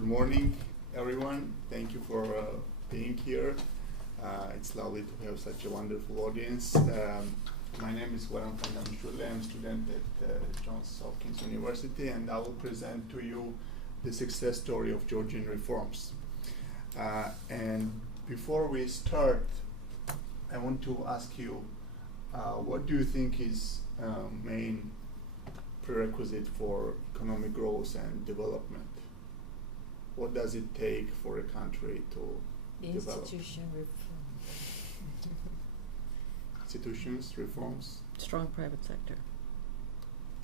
Good morning, everyone. Thank you for being here. It's lovely to have such a wonderful audience. My name is gvaram. I'm a student at Johns Hopkins University, and I will present to you the success story of Georgian reforms. And before we start, I want to ask you, what do you think is main prerequisite for economic growth and development? What does it take for a country to develop? Institution reform. Institutions, reforms? Strong private sector.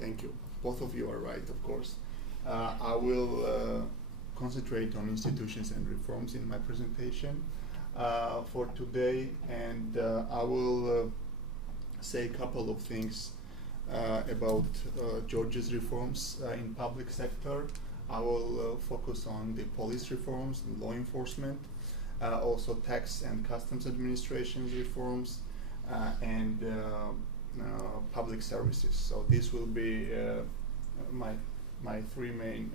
Thank you. Both of you are right, of course. I will concentrate on institutions and reforms in my presentation for today, and I will say a couple of things about Georgia's reforms in public sector. I will focus on the police reforms and law enforcement, also tax and customs administration reforms, and public services. So this will be my three main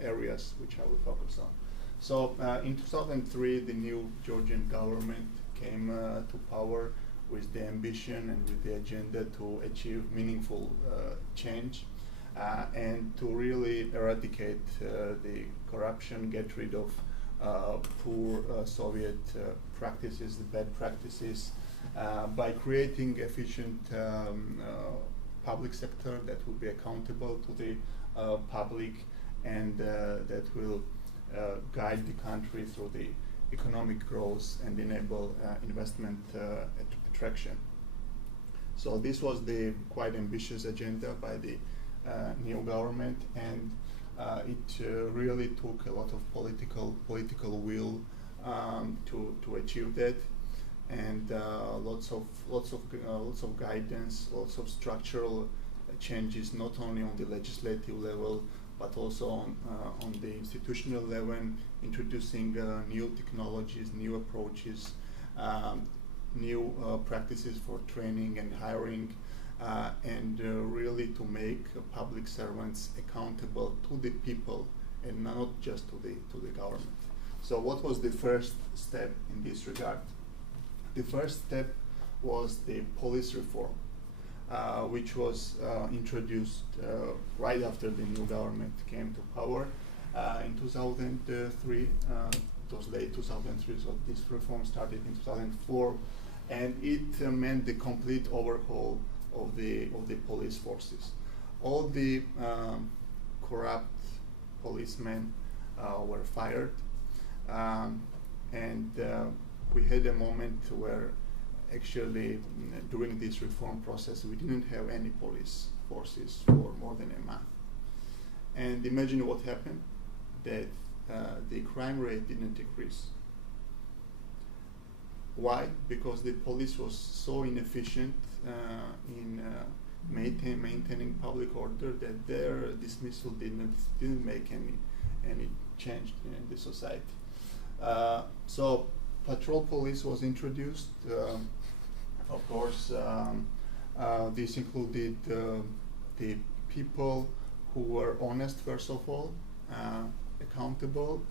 areas which I will focus on. So in 2003, the new Georgian government came to power with the ambition and with the agenda to achieve meaningful change and to really eradicate the corruption, get rid of poor Soviet practices, the bad practices, by creating efficient public sector that will be accountable to the public and that will guide the country through the economic growth and enable investment attraction. So this was the quite ambitious agenda by the new government, and it really took a lot of political will to achieve that, and lots of guidance, lots of structural changes, not only on the legislative level but also on the institutional level, introducing new technologies, new approaches, new practices for training and hiring, and really to make public servants accountable to the people and not just to the government. So what was the first step in this regard? The first step was the police reform, which was introduced right after the new government came to power in 2003. It was late 2003, so this reform started in 2004, and it meant the complete overhaul of the police forces. All the corrupt policemen were fired, and we had a moment where actually during this reform process we didn't have any police forces for more than a month. And imagine what happened, that the crime rate didn't decrease. Why? Because the police was so inefficient in maintaining public order that their dismissal didn't make any change in the society. So patrol police was introduced. Of course, this included the people who were honest, first of all, accountable,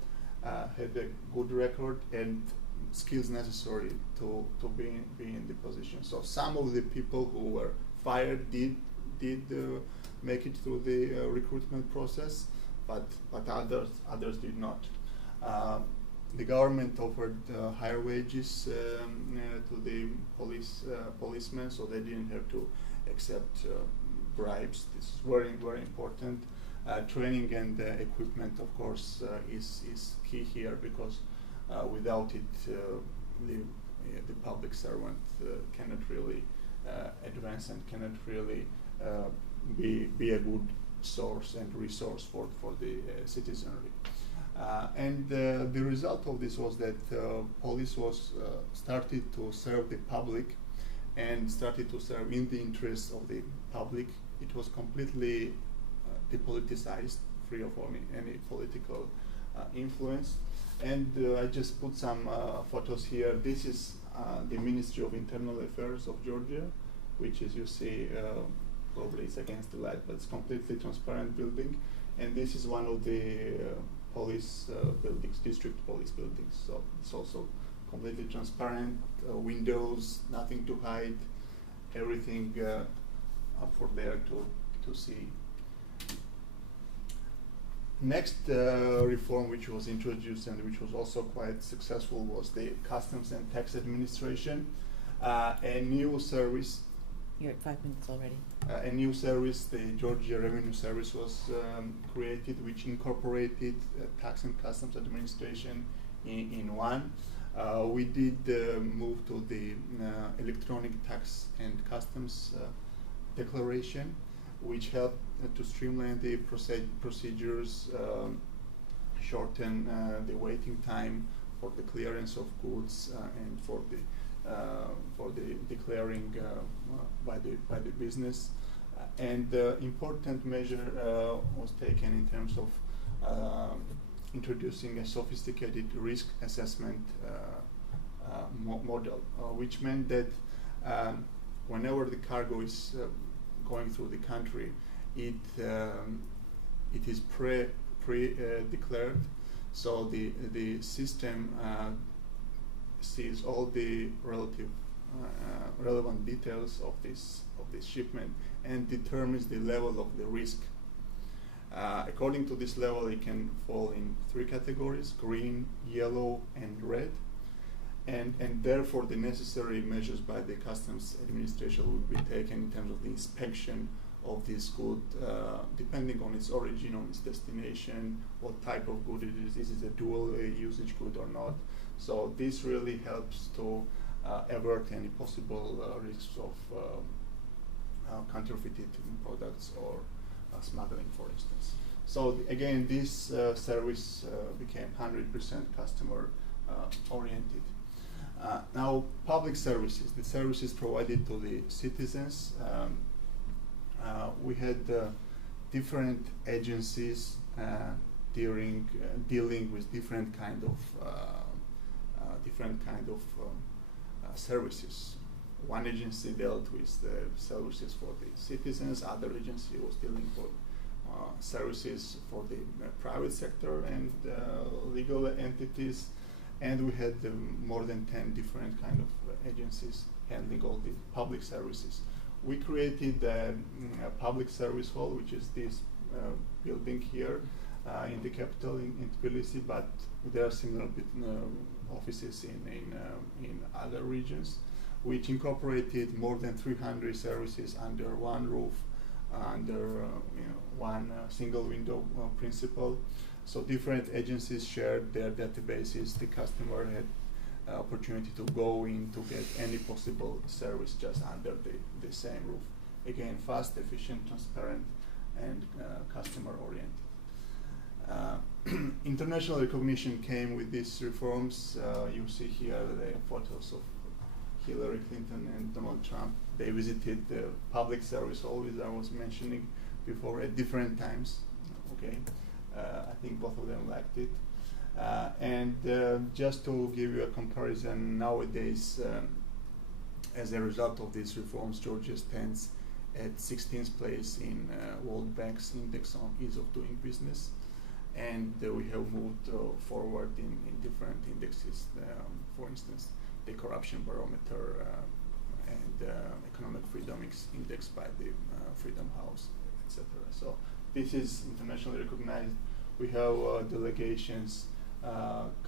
had a good record, and skills necessary to be in the position. So some of the people who were fired did make it through the recruitment process, but others did not. The government offered higher wages to the policemen, so they didn't have to accept bribes. This is very, very important. Training and equipment, of course, is key here, because without it, the public servant cannot really advance and cannot really be a good source and resource for the citizenry. And the result of this was that police was started to serve the public and started to serve in the interests of the public. It was completely depoliticized, free of any political influence. And I just put some photos here. This is the Ministry of Internal Affairs of Georgia, which, as you see, probably it's against the light, but it's completely transparent building. And this is one of the police buildings, district police buildings. So it's also completely transparent, windows, nothing to hide, everything up for there to see. Next reform which was introduced and which was also quite successful was the Customs and Tax Administration. A new service. You're at 5 minutes already. A new service, the Georgia Revenue Service, was created, which incorporated Tax and Customs Administration in one. We did move to the electronic tax and customs declaration, which helped to streamline the procedures, shorten the waiting time for the clearance of goods and for the declaring by the business. And important measure was taken in terms of introducing a sophisticated risk assessment model, which meant that whenever the cargo is going through the country, it is pre-declared, so the system sees all the relevant details of this shipment and determines the level of the risk. According to this level, it can fall in 3 categories: green, yellow, and red. And therefore, the necessary measures by the Customs Administration would be taken in terms of the inspection of this good, depending on its origin, on its destination, what type of good it is it a dual usage good or not. So this really helps to avert any possible risks of counterfeited products or smuggling, for instance. So again, this service became 100% customer oriented. Now, public services, the services provided to the citizens. We had different agencies dealing with different kind of services. One agency dealt with the services for the citizens, other agency was dealing for services for the private sector and legal entities, and we had more than 10 different kind of agencies handling all the public services. We created a public service hall, which is this building here in the capital in Tbilisi, but there are similar offices in other regions, which incorporated more than 300 services under one roof, under one single window principle. So different agencies shared their databases. The customer had opportunity to go in to get any possible service just under the same roof. Again, fast, efficient, transparent, and customer oriented. International recognition came with these reforms. You see here the photos of Hillary Clinton and Donald Trump. They visited the public service hall, as I was mentioning before, at different times. Okay, I think both of them liked it. And just to give you a comparison, nowadays, as a result of these reforms, Georgia stands at 16th place in World Bank's index on ease of doing business. And we have moved forward in different indexes. For instance, the corruption barometer and economic freedom index by the Freedom House, etc. So this is internationally recognized. We have delegations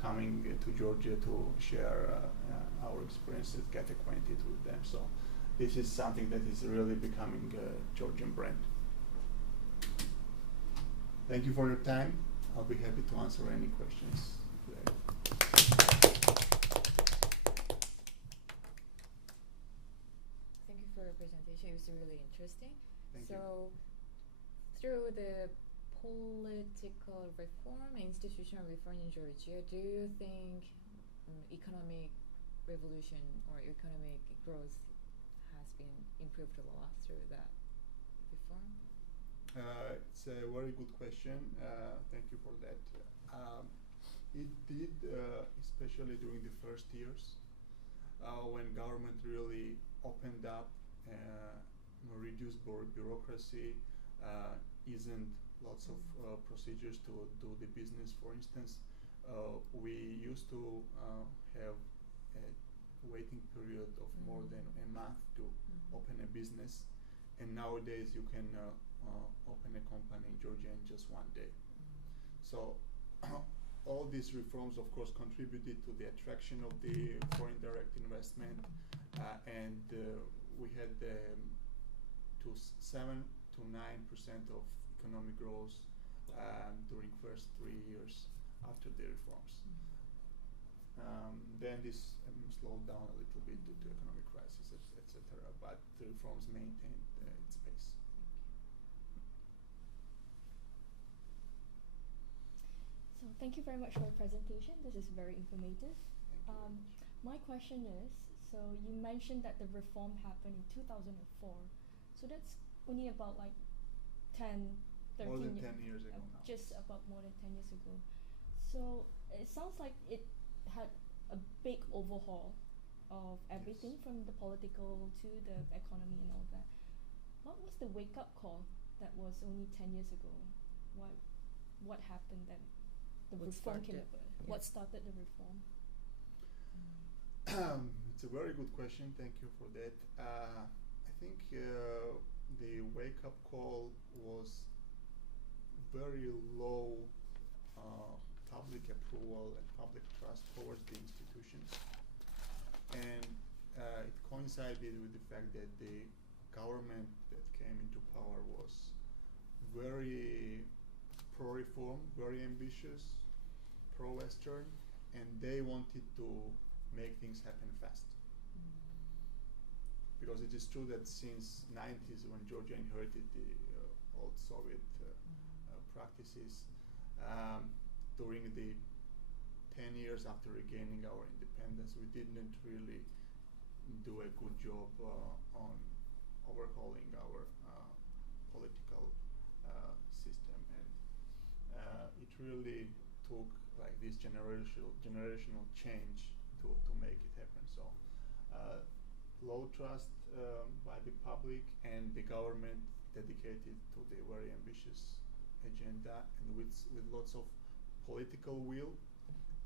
coming to Georgia to share our experiences, get acquainted with them. So this is something that is really becoming a Georgian brand. Thank you for your time. I'll be happy to answer any questions today. Thank you for your presentation. It was really interesting. Thank you. So, through the political reform, institutional reform in Georgia, do you think economic revolution or economic growth has been improved a lot through that reform? It's a very good question. Thank you for that. It did, especially during the first years, when government really opened up, reduced bureaucracy, isn't lots of procedures to do the business. For instance, we used to have a waiting period of more than a month to open a business, and nowadays you can open a company in Georgia in just one day. So all these reforms, of course, contributed to the attraction of the foreign direct investment, and we had 7 to 9% of economic growth during first 3 years after the reforms. Then this slowed down a little bit due to economic crisis, etc. But the reforms maintained its pace. So thank you very much for the presentation. This is very informative. Thank you very much. My question is, so you mentioned that the reform happened in 2004. So that's only about like 10, 13 More than 10 years ago now. Just about more than 10 years ago. So it sounds like it had a big overhaul of everything, Yes. from the political to the economy and all that. What was the wake-up call that was only 10 years ago? What happened that the What reform sparked came it? about? Yeah. What started the reform? It's a very good question. Thank you for that. I think the wake-up call was very low public approval and public trust towards the institutions, and it coincided with the fact that the government that came into power was very pro-reform, very ambitious, pro-Western, and they wanted to make things happen fast. Because it is true that since 90s, when Georgia inherited the old Soviet practices, during the 10 years after regaining our independence, we didn't really do a good job on overhauling our political system, and it really took like this generational change to make it happen. So low trust by the public, and the government dedicated to the very ambitious agenda, and with lots of political will,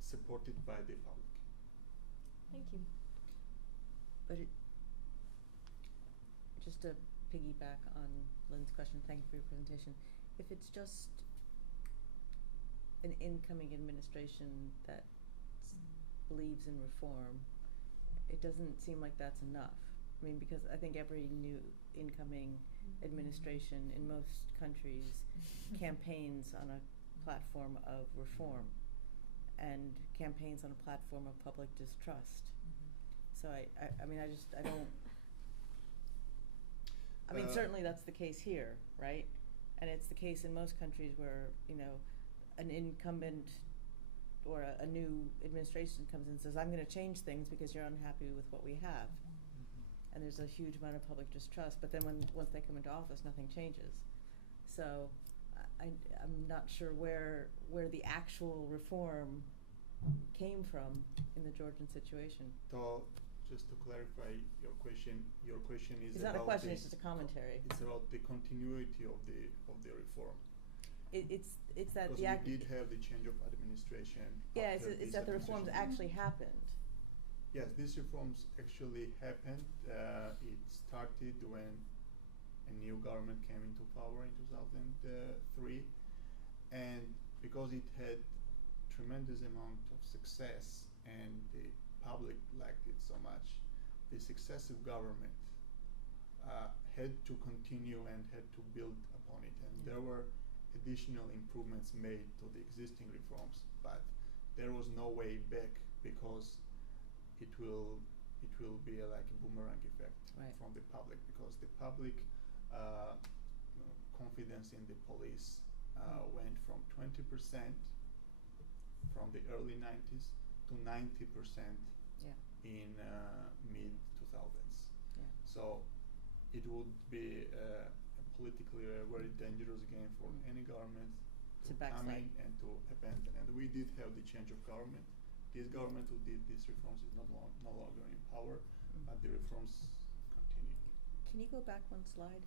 supported by the public. Thank you. But just to piggyback on Lynn's question, thank you for your presentation. If it's just an incoming administration that believes in reform, it doesn't seem like that's enough. I mean, because I think every new incoming administration in most countries campaigns on a platform of reform and campaigns on a platform of public distrust. So I mean, I don't, I mean, certainly that's the case here, right? And it's the case in most countries where, you know, an incumbent or a new administration comes in and says, I'm going to change things because you're unhappy with what we have. And there's a huge amount of public distrust. But then once they come into office, nothing changes. So I'm not sure where the actual reform came from in the Georgian situation. So, just to clarify your question is It's not a question, it's just a commentary. It's about the continuity of the reform. It's that because the we did have the change of administration. yeah, after it's this that the reforms administration. actually happened. Yes, these reforms actually happened. It started when a new government came into power in 2003, and because it had tremendous amount of success and the public liked it so much, the successive government had to continue and had to build upon it, and there were additional improvements made to the existing reforms, but there was no way back because it will be like a boomerang effect from the public, because the public confidence in the police went from 20% from the early 90s to 90% in mid 2000s. Yeah. So it would be politically a very dangerous game for any government to come in and to abandon. And we did have the change of government. This government who did these reforms is no longer in power, but the reforms continue. Can you go back one slide?